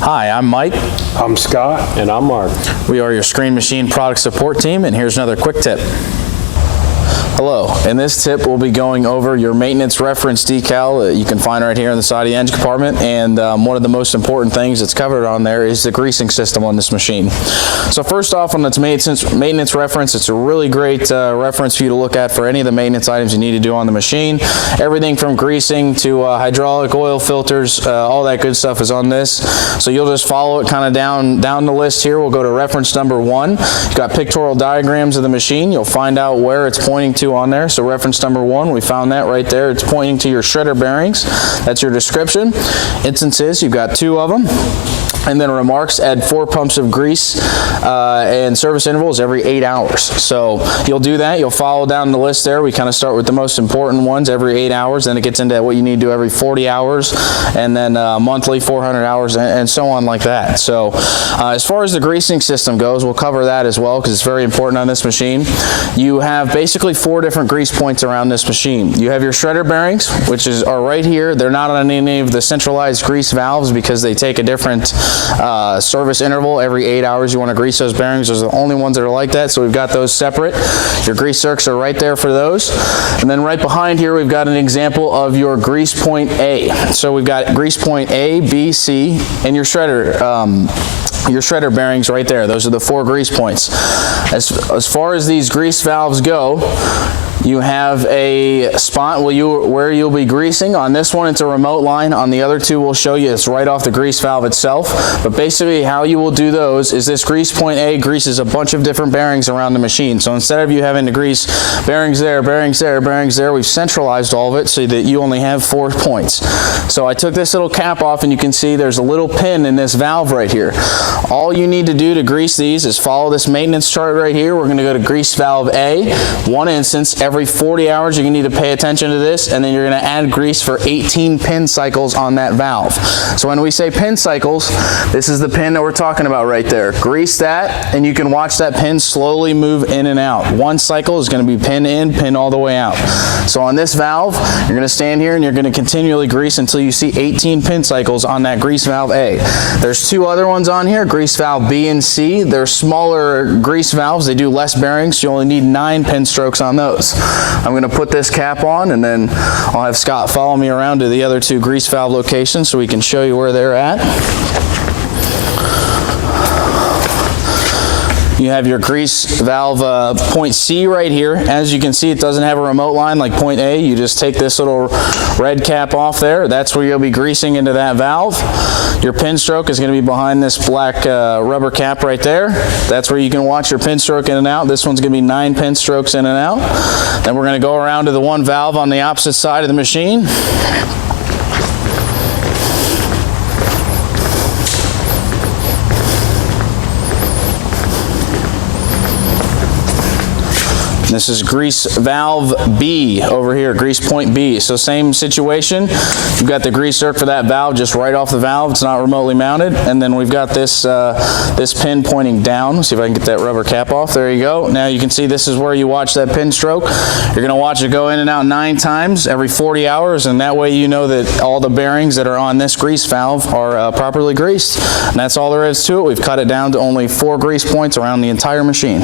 Hi, I'm Mike. I'm Scott. And I'm Mark. We are your Screen Machine product support team, and here's another quick tip. Hello, in this tip we'll be going over your maintenance reference decal that you can find right here on the side of the engine compartment, and one of the most important things that's covered on there is the greasing system on this machine. So first off, on its maintenance reference, it's a really great reference for you to look at for any of the maintenance items you need to do on the machine. Everything from greasing to hydraulic oil filters, all that good stuff is on this. So you'll just follow it kind of down the list here. We'll go to reference number 1. You've got pictorial diagrams of the machine. You'll find out where it's pointing to on there. So reference number 1, we found that right there. It's pointing to your shredder bearings. That's your description. Instances, you've got 2 of them. And then remarks, add 4 pumps of grease and service intervals every 8 hours. So you'll do that. You'll follow down the list there. We kind of start with the most important ones every 8 hours. Then it gets into what you need to do every 40 hours. And then monthly 400 hours and so on like that. So as far as the greasing system goes, we'll cover that as well because it's very important on this machine. You have basically 4 different grease points around this machine. You have your shredder bearings, which are right here. They're not on any of the centralized grease valves because they take a different service interval. Every 8 hours you want to grease those bearings. Those are the only ones that are like that, so we've got those separate. Your grease zerks are right there for those. And then right behind here we've got an example of your grease point A. So we've got grease point A, B, C, and your shredder bearings right there. Those are the 4 grease points. As far as these grease valves go, you have a spot where you'll be greasing. On this one, it's a remote line. On the other 2, we'll show you it's right off the grease valve itself. But basically, how you will do those is this grease point A greases a bunch of different bearings around the machine. So instead of you having to grease bearings there, bearings there, bearings there, we've centralized all of it so that you only have 4 points. So I took this little cap off, and you can see there's a little pin in this valve right here. All you need to do to grease these is follow this maintenance chart right here. We're going to go to grease valve A, 1 instance. Every 40 hours, you're going to need to pay attention to this, and then you're going to add grease for 18 pin cycles on that valve. So when we say pin cycles, this is the pin that we're talking about right there. Grease that, and you can watch that pin slowly move in and out. 1 cycle is going to be pin in, pin all the way out. So on this valve, you're going to stand here and you're going to continually grease until you see 18 pin cycles on that grease valve A. There's 2 other ones on here, grease valve B and C. They're smaller grease valves. They do less bearings, so you only need 9 pin strokes on those. I'm going to put this cap on, and then I'll have Scott follow me around to the other 2 grease valve locations so we can show you where they're at. You have your grease valve point C right here. As you can see, it doesn't have a remote line like point A. You just take this little red cap off there. That's where you'll be greasing into that valve. Your pin stroke is going to be behind this black rubber cap right there. That's where you can watch your pin stroke in and out. This one's going to be 9 pin strokes in and out. Then we're going to go around to the one valve on the opposite side of the machine. This is grease valve B over here, grease point B. So same situation. You've got the grease zerk for that valve just right off the valve. It's not remotely mounted. And then we've got this this pin pointing down. Let's see if I can get that rubber cap off. There you go. Now you can see this is where you watch that pin stroke. You're going to watch it go in and out 9 times every 40 hours. And that way you know that all the bearings that are on this grease valve are properly greased. And that's all there is to it. We've cut it down to only 4 grease points around the entire machine.